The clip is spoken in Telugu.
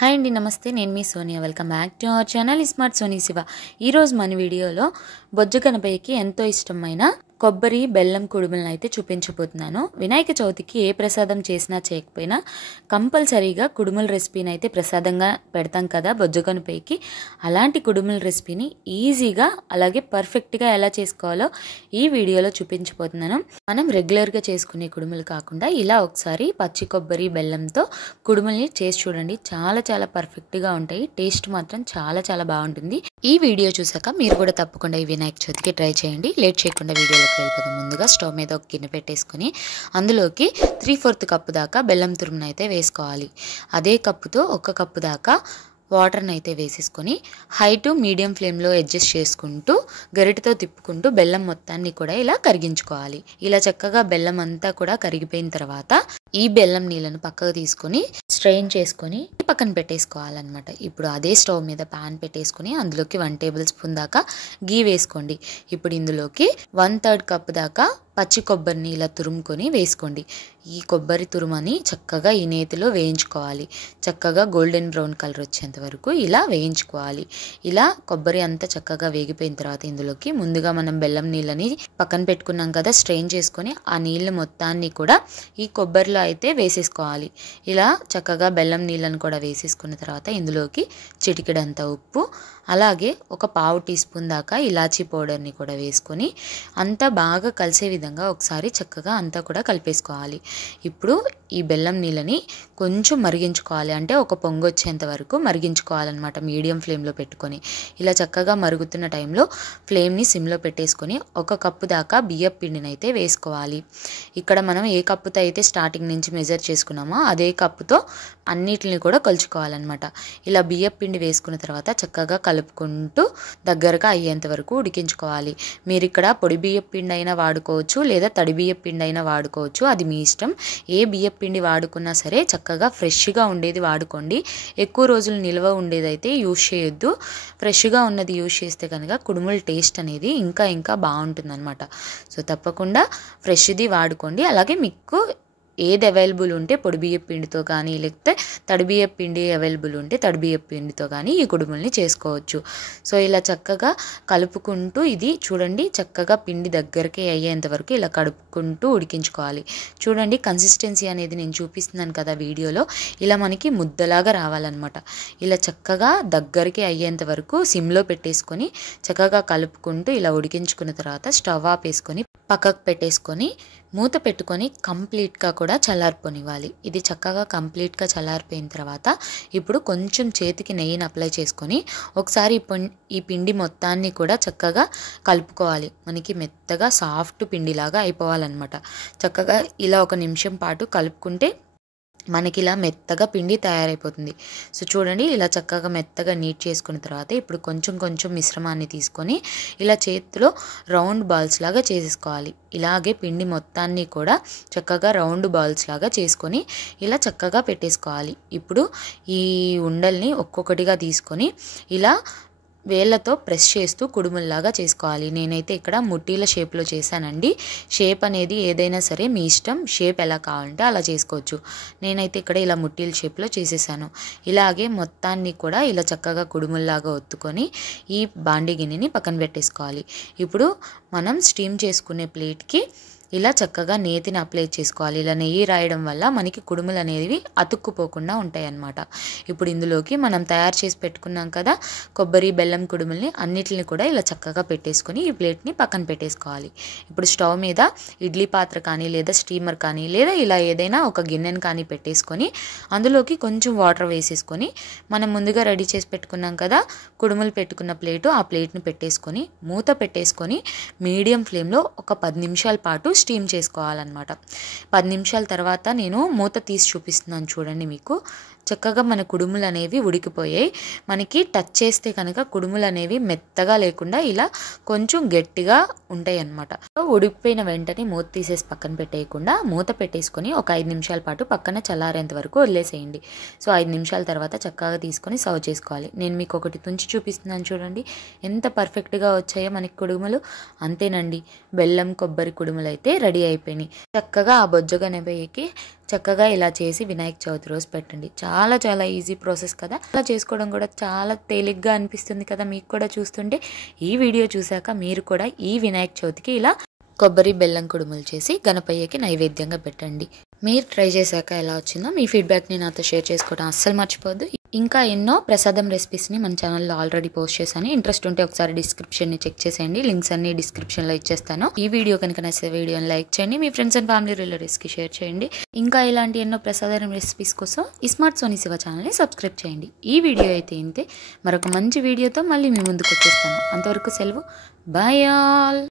హాయ్ అండి, నమస్తే. నేను మీ Sonia. Welcome back to our channel smart Soni Shiva. ఈరోజు మన వీడియోలో బొజ్జ గణపయ్యకి ఎంతో ఇష్టమైన కొబ్బరి బెల్లం కుడుములను అయితే చూపించబోతున్నాను. వినాయక చవితికి ఏ ప్రసాదం చేసినా చేయకపోయినా కంపల్సరీగా కుడుముల రెసిపీని అయితే ప్రసాదంగా పెడతాం కదా బొజ్జ గణపయ్యకి. అలాంటి కుడుముల రెసిపీని ఈజీగా అలాగే పర్ఫెక్ట్గా ఎలా చేసుకోవాలో ఈ వీడియోలో చూపించబోతున్నాను. మనం రెగ్యులర్గా చేసుకునే కుడుములు కాకుండా ఇలా ఒకసారి పచ్చి కొబ్బరి బెల్లంతో కుడుముల్ని చేసి చూడండి. చాలా చాలా పర్ఫెక్ట్గా ఉంటాయి. టేస్ట్ మాత్రం చాలా చాలా బాగుంటుంది. ఈ వీడియో చూసాక మీరు కూడా తప్పకుండా ఈ వినాయక చవితికి ట్రై చేయండి. లేట్ చేయకుండా వీడియోలోకి వెళ్ళిపోతాం. ముందుగా స్టవ్ మీద ఒక గిన్నె పెట్టేసుకుని అందులోకి 3/4 కప్పు దాకా బెల్లం తురుమును అయితే వేసుకోవాలి. అదే కప్పుతో 1 కప్పు దాకా వాటర్ని అయితే వేసేసుకొని హై టు మీడియం ఫ్లేమ్లో అడ్జస్ట్ చేసుకుంటూ గరిటెతో తిప్పుకుంటూ బెల్లం మొత్తాన్ని కూడా ఇలా కరిగించుకోవాలి. ఇలా చక్కగా బెల్లం అంతా కూడా కరిగిపోయిన తర్వాత ఈ బెల్లం నీళ్ళను పక్కకు తీసుకొని స్ట్రెయిన్ చేసుకొని పక్కన పెట్టేసుకోవాలన్నమాట. ఇప్పుడు అదే స్టవ్ మీద ప్యాన్ పెట్టేసుకొని అందులోకి 1 టేబుల్ స్పూన్ దాకా గీ వేసుకోండి. ఇప్పుడు ఇందులోకి 1/3 కప్పు దాకా పచ్చి కొబ్బరిని ఇలా తురుముకొని వేసుకోండి. ఈ కొబ్బరి తురుమని చక్కగా ఈ నేతిలో వేయించుకోవాలి. చక్కగా గోల్డెన్ బ్రౌన్ కలర్ వచ్చేంత వరకు ఇలా వేయించుకోవాలి. ఇలా కొబ్బరి అంతా చక్కగా వేగిపోయిన తర్వాత ఇందులోకి ముందుగా మనం బెల్లం నీళ్ళని పక్కన పెట్టుకున్నాం కదా, స్ట్రెయిన్ చేసుకొని ఆ నీళ్ళు మొత్తాన్ని కూడా ఈ కొబ్బరిలో అయితే వేసేసుకోవాలి. ఇలా చక్కగా బెల్లం నీళ్ళని కూడా వేసేసుకున్న తర్వాత ఇందులోకి చిటికెడంత ఉప్పు, అలాగే ఒక 1/2 టీ స్పూన్ దాకా ఇలాచీ పౌడర్ని కూడా వేసుకొని అంతా బాగా కలిసే విధంగా ఒకసారి చక్కగా అంతా కూడా కలిపేసుకోవాలి. ఇప్పుడు ఈ బెల్లం నీళ్ళని కొంచెం మరిగించుకోవాలి. అంటే ఒక పొంగు వచ్చేంత వరకు మరిగించుకోవాలన్నమాట మీడియం ఫ్లేమ్లో పెట్టుకొని. ఇలా చక్కగా మరుగుతున్న టైంలో ఫ్లేమ్ని సిమ్లో పెట్టేసుకొని 1 కప్పు దాకా బియ్యం పిండిని అయితే వేసుకోవాలి. ఇక్కడ మనం ఏ కప్పుతో అయితే స్టార్టింగ్ నుంచి మెజర్ చేసుకున్నామో అదే కప్పుతో అన్నిటిని కూడా కలుచుకోవాలన్నమాట. ఇలా బియ్యం పిండి వేసుకున్న తర్వాత చక్కగా కలుపుకుంటూ దగ్గరగా అయ్యేంత వరకు ఉడికించుకోవాలి. మీరు ఇక్కడ పొడి బియ్యం పిండి అయినా వాడుకోవచ్చు, లేదా తడి బియ్యం పిండి అయినా వాడుకోవచ్చు. అది మీ ఇష్టం. ఏ బియ్యం పిండి వాడుకున్నా సరే చక్కగా ఫ్రెష్గా ఉండేది వాడుకోండి. ఎక్కువ రోజులు నిల్వ ఉండేదైతే యూజ్ చేయొద్దు. ఫ్రెష్గా ఉన్నది యూజ్ చేస్తే కనుక కుడుముల టేస్ట్ అనేది ఇంకా ఇంకా బాగుంటుంది అనమాట. సో తప్పకుండా ఫ్రెష్ది వాడుకోండి. అలాగే మీకు ఏది అవైలబుల్ ఉంటే పొడి బియ్యం పిండితో కానీ, లేకపోతే తడి బియ్యం పిండి అవైలబుల్ ఉంటే తడి బియ్యం పిండితో కానీ ఈ కుడుముల్ని చేసుకోవచ్చు. సో ఇలా చక్కగా కలుపుకుంటూ ఇది చూడండి చక్కగా పిండి దగ్గరికి అయ్యేంత వరకు ఇలా కలుపుకుంటూ ఉడికించుకోవాలి. చూడండి కన్సిస్టెన్సీ అనేది నేను చూపిస్తున్నాను కదా వీడియోలో, ఇలా మనకి ముద్దలాగా రావాలన్నమాట. ఇలా చక్కగా దగ్గరికి అయ్యేంత వరకు సిమ్లో పెట్టేసుకొని చక్కగా కలుపుకుంటూ ఇలా ఉడికించుకున్న తర్వాత స్టవ్ ఆపేసుకొని పక్కకు పెట్టేసుకొని మూత పెట్టుకొని కంప్లీట్గా కూడా చల్లారిపోనివ్వాలి. ఇది చక్కగా కంప్లీట్గా చల్లారిపోయిన తర్వాత ఇప్పుడు కొంచెం చేతికి నెయ్యిని అప్లై చేసుకొని ఒకసారి ఈ పిండి మొత్తాన్ని కూడా చక్కగా కలుపుకోవాలి. మనకి మెత్తగా సాఫ్ట్ పిండిలాగా అయిపోవాలన్నమాట. చక్కగా ఇలా 1 నిమిషం పాటు కలుపుకుంటే మనకి ఇలా మెత్తగా పిండి తయారైపోతుంది. సో చూడండి ఇలా చక్కగా మెత్తగా నీట్ చేసుకున్న తర్వాత ఇప్పుడు కొంచెం కొంచెం మిశ్రమాన్ని తీసుకొని ఇలా చేతిలో రౌండ్ బాల్స్ లాగా చేసేసుకోవాలి. ఇలాగే పిండి మొత్తాన్ని కూడా చక్కగా రౌండ్ బాల్స్ లాగా చేసుకొని ఇలా చక్కగా పెట్టేసుకోవాలి. ఇప్పుడు ఈ ఉండల్ని ఒక్కొక్కటిగా తీసుకొని ఇలా వేళ్ళతో ప్రెస్ చేస్తూ కుడుముల్లాగా చేసుకోవాలి. నేనైతే ఇక్కడ ముట్టీల షేప్లో చేశానండి. షేప్ అనేది ఏదైనా సరే మీ ఇష్టం, షేప్ ఎలా కావాలంటే అలా చేసుకోవచ్చు. నేనైతే ఇక్కడ ఇలా ముట్టీల షేప్లో చేసేసాను. ఇలాగే మొత్తాన్ని కూడా ఇలా చక్కగా కుడుముల్లాగా ఒత్తుకొని ఈ బాండీ గిన్నెని పక్కన పెట్టేసుకోవాలి. ఇప్పుడు మనం స్టీమ్ చేసుకునే ప్లేట్కి ఇలా చక్కగా నేతిని అప్లై చేసుకోవాలి. ఇలా నెయ్యి రాయడం వల్ల మనకి కుడుములు అనేవి అతుక్కుపోకుండా ఉంటాయి అన్నమాట. ఇప్పుడు ఇందులోకి మనం తయారు చేసి పెట్టుకున్నాం కదా కొబ్బరి బెల్లం కుడుముల్ని అన్నిటిని కూడా ఇలా చక్కగా పెట్టేసుకొని ఈ ప్లేట్ని పక్కన పెట్టేసుకోవాలి. ఇప్పుడు స్టవ్ మీద ఇడ్లీ పాత్ర కానీ, లేదా స్టీమర్ కానీ, లేదా ఇలా ఏదైనా ఒక గిన్నెను కానీ పెట్టేసుకొని అందులోకి కొంచెం వాటర్ వేసేసుకొని మనం ముందుగా రెడీ చేసి పెట్టుకున్నాం కదా కుడుములు పెట్టుకున్న ప్లేటు, ఆ ప్లేట్ని పెట్టేసుకొని మూత పెట్టేసుకొని మీడియం ఫ్లేమ్లో ఒక 10 నిమిషాల పాటు స్టీమ్ చేసుకోవాలన్నమాట. 10 నిమిషాల తర్వాత నేను మూత తీసి చూపిస్తున్నాను చూడండి. మీకు చక్కగా మన కుడుములు అనేవి ఉడికిపోయాయి. మనకి టచ్ చేస్తే కనుక కుడుములు అనేవి మెత్తగా లేకుండా ఇలా కొంచెం గట్టిగా ఉంటాయి అన్నమాట. ఉడికిపోయిన వెంటనే మూత తీసేసి పక్కన పెట్టేయకుండా మూత పెట్టేసుకొని ఒక 5 నిమిషాల పాటు పక్కన చల్లారేంత వరకు వదిలేసేయండి. సో 5 నిమిషాల తర్వాత చక్కగా తీసుకొని సర్వ్ చేసుకోవాలి. నేను మీకు ఒకటి తుంచి చూపిస్తున్నాను చూడండి ఎంత పర్ఫెక్ట్గా వచ్చాయో మనకి కుడుములు. అంతేనండి, బెల్లం కొబ్బరి కుడుములు అయితే రెడీ అయిపోయినాయి. చక్కగా ఆ బొజ్జ గణపయ్యకి చక్కగా ఇలా చేసి వినాయక చవితి రోజు పెట్టండి. చాలా చాలా ఈజీ ప్రాసెస్ కదా. అలా చేసుకోవడం కూడా చాలా తేలిగ్గా అనిపిస్తుంది కదా మీకు కూడా చూస్తుంటే. ఈ వీడియో చూశాక మీరు కూడా ఈ వినాయక చవితికి ఇలా కొబ్బరి బెల్లం కుడుములు చేసి గణపయ్యకి నైవేద్యంగా పెట్టండి. మీరు ట్రై చేశాక ఎలా వచ్చిందో మీ ఫీడ్బ్యాక్ని నాతో షేర్ చేసుకోవడం అస్సలు మర్చిపోద్దు. ఇంకా ఎన్నో ప్రసాదం రెసిపీస్ని మన ఛానల్లో ఆల్రెడీ పోస్ట్ చేశాను. ఇంట్రెస్ట్ ఉంటే ఒకసారి డిస్క్రిప్షన్ని చెక్ చేసేయండి. లింక్స్ అన్ని డిస్క్రిప్షన్లో ఇచ్చేస్తాను. ఈ వీడియో కనుక నచ్చితే వీడియోని లైక్ చేయండి, మీ ఫ్రెండ్స్ అండ్ ఫ్యామిలీ రిలేటివ్స్కి షేర్ చేయండి. ఇంకా ఇలాంటి ఎన్నో ప్రసాదం రెసిపీస్ కోసం ఈ స్మార్ట్ సోనీ శివ ఛానల్ని సబ్స్క్రైబ్ చేయండి. ఈ వీడియో అయితే ఇంతే. మరొక మంచి వీడియోతో మళ్ళీ మీ ముందుకు వచ్చేస్తాను. అంతవరకు సెలవు. Bye all.